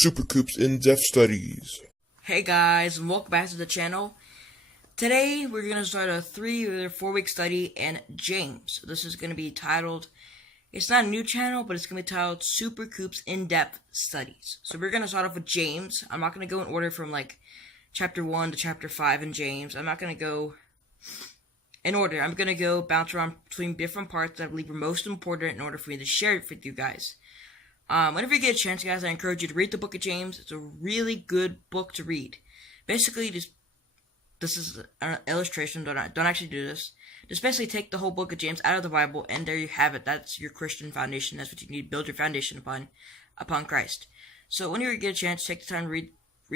Super Coop's in-depth studies. Hey guys, and welcome back to the channel. Today we're going to start a 3 or 4 week study in James. This is going to be titled, it's not a new channel, but it's going to be titled Super Coop's in-depth studies. So we're going to start off with James. I'm not going to go in order from like chapter 1 to chapter 5 in James. I'm not going to go in order. I'm going to go bounce around between different parts that I believe are most important in order for me to share it with you guys. Whenever you get a chance, guys, I encourage you to read the book of James. It's a really good book to read. Basically, this is an illustration. Don't actually do this. Just basically take the whole book of James out of the Bible, and there you have it. That's your Christian foundation. That's what you need to build your foundation upon Christ. So whenever you get a chance, take the time to read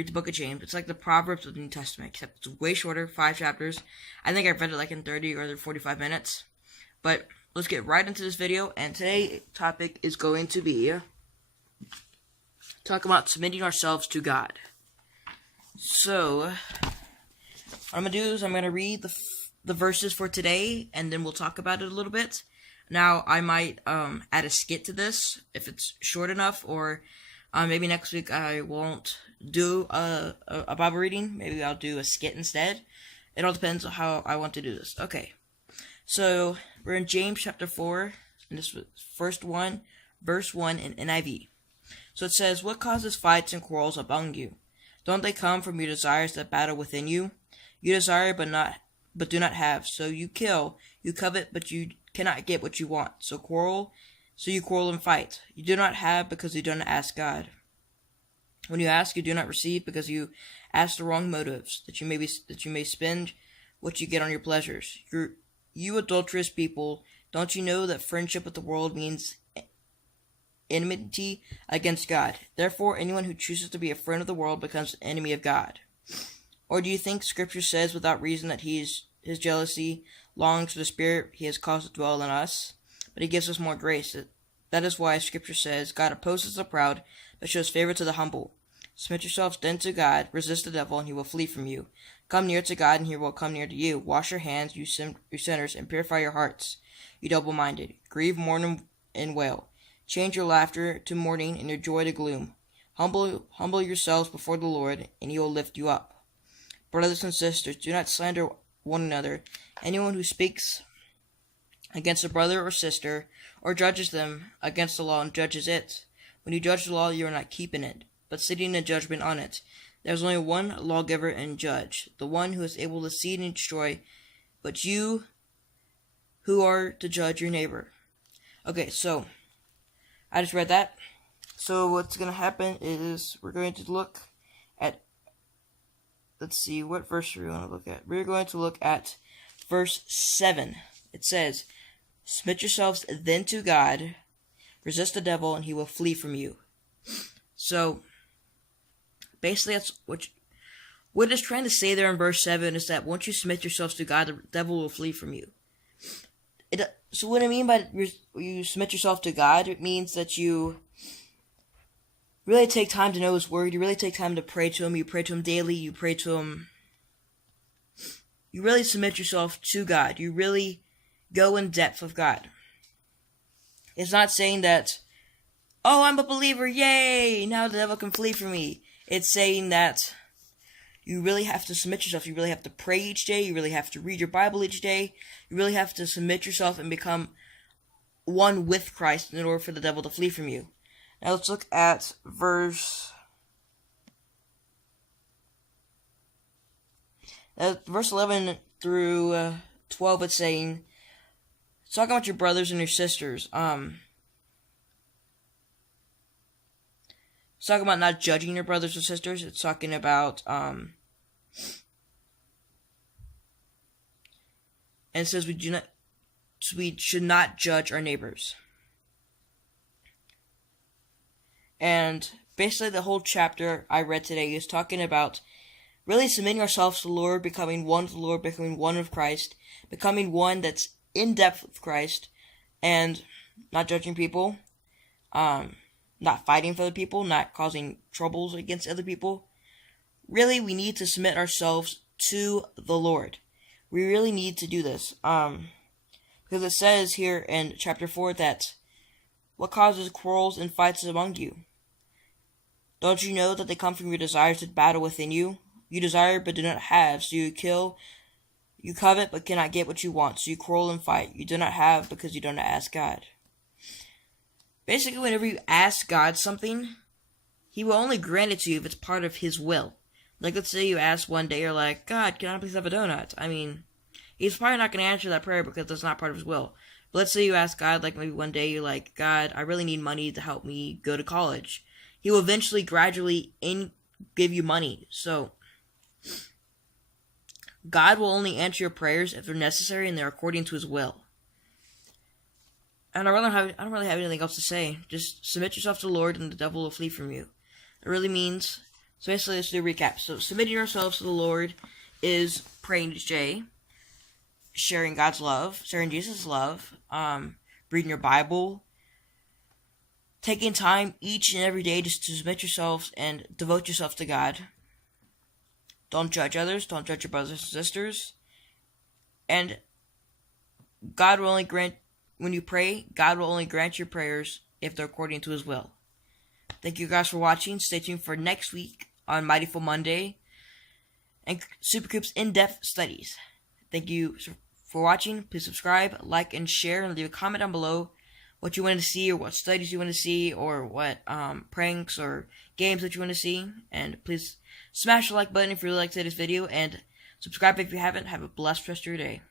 the book of James. It's like the Proverbs of the New Testament, except it's way shorter, 5 chapters. I think I've read it like in 30 or 45 minutes. But let's get right into this video, and today's topic is going to be talk about submitting ourselves to God. So, what I'm going to do is I'm going to read the verses for today, and then we'll talk about it a little bit. Now, I might add a skit to this, if it's short enough, or maybe next week I won't do a Bible reading. Maybe I'll do a skit instead. It all depends on how I want to do this. Okay, so we're in James chapter 4, and this was first one, verse 1 in NIV. So it says, "What causes fights and quarrels among you? Don't they come from your desires that battle within you? You desire but do not have, so you kill. You covet, but you cannot get what you want. So you quarrel and fight. You do not have because you do not ask God. When you ask, you do not receive because you ask the wrong motives, that you may spend what you get on your pleasures. You adulterous people, don't you know that friendship with the world means enmity against God? Therefore, anyone who chooses to be a friend of the world becomes an enemy of God. Or do you think Scripture says without reason that his jealousy longs for the Spirit he has caused to dwell in us? But he gives us more grace. That is why Scripture says, God opposes the proud, but shows favor to the humble. Submit yourselves then to God, resist the devil, and he will flee from you. Come near to God, and he will come near to you. Wash your hands, you sinners, and purify your hearts, you double-minded. Grieve, mourn, and wail. Change your laughter to mourning and your joy to gloom. Humble yourselves before the Lord, and he will lift you up. Brothers and sisters, do not slander one another. Anyone who speaks against a brother or sister, or judges them against the law and judges it, when you judge the law, you are not keeping it, but sitting in judgment on it. There is only one lawgiver and judge, the one who is able to see and destroy, but you who are to judge your neighbor." Okay, so I just read that. So what's going to happen is we're going to look at, let's see, what verse are we going to look at? We're going to look at verse 7. It says, "Submit yourselves then to God, resist the devil, and he will flee from you." So basically that's what it's trying to say there in verse 7 is that once you submit yourselves to God, the devil will flee from you. So what I mean by you submit yourself to God, it means that you really take time to know His Word. You really take time to pray to Him. You pray to Him daily. You pray to Him. You really submit yourself to God. You really go in depth with God. It's not saying that, oh, I'm a believer, yay, now the devil can flee from me. It's saying that you really have to submit yourself. You really have to pray each day. You really have to read your Bible each day. You really have to submit yourself and become one with Christ in order for the devil to flee from you. Now let's look at verse 11 through 12. It's saying, it's talking about your brothers and your sisters. It's talking about not judging your brothers or sisters. It's talking about, and it says we should not judge our neighbors. And basically the whole chapter I read today is talking about really submitting ourselves to the Lord, becoming one with the Lord, becoming one with Christ, becoming one that's in depth with Christ, and not judging people, not fighting for other people, not causing troubles against other people. Really, we need to submit ourselves to the Lord. We really need to do this. Because it says here in chapter 4 that what causes quarrels and fights among you? Don't you know that they come from your desires that battle within you? You desire but do not have, so you kill. You covet but cannot get what you want, so you quarrel and fight. You do not have because you do not ask God. Basically, whenever you ask God something, He will only grant it to you if it's part of His will. Like, let's say you ask one day, you're like, God, can I please have a donut? I mean, He's probably not going to answer that prayer because that's not part of His will. But let's say you ask God, like, maybe one day you're like, God, I really need money to help me go to college. He will eventually, gradually give you money. So, God will only answer your prayers if they're necessary and they're according to His will. And I don't really have anything else to say. Just submit yourself to the Lord and the devil will flee from you. It really means, so basically let's do a recap. So submitting ourselves to the Lord is praying to Jay, sharing God's love, sharing Jesus' love, reading your Bible, taking time each and every day just to submit yourselves and devote yourself to God. Don't judge others, don't judge your brothers and sisters. And God will only grant, when you pray, God will only grant your prayers if they're according to His will. Thank you guys for watching. Stay tuned for next week on Mighty Full Monday and Supercoop's In-Depth Studies. Thank you for watching. Please subscribe, like, and share, and leave a comment down below what you want to see or what studies you want to see or what pranks or games that you want to see. And please smash the like button if you really liked today's video and subscribe if you haven't. Have a blessed rest of your day.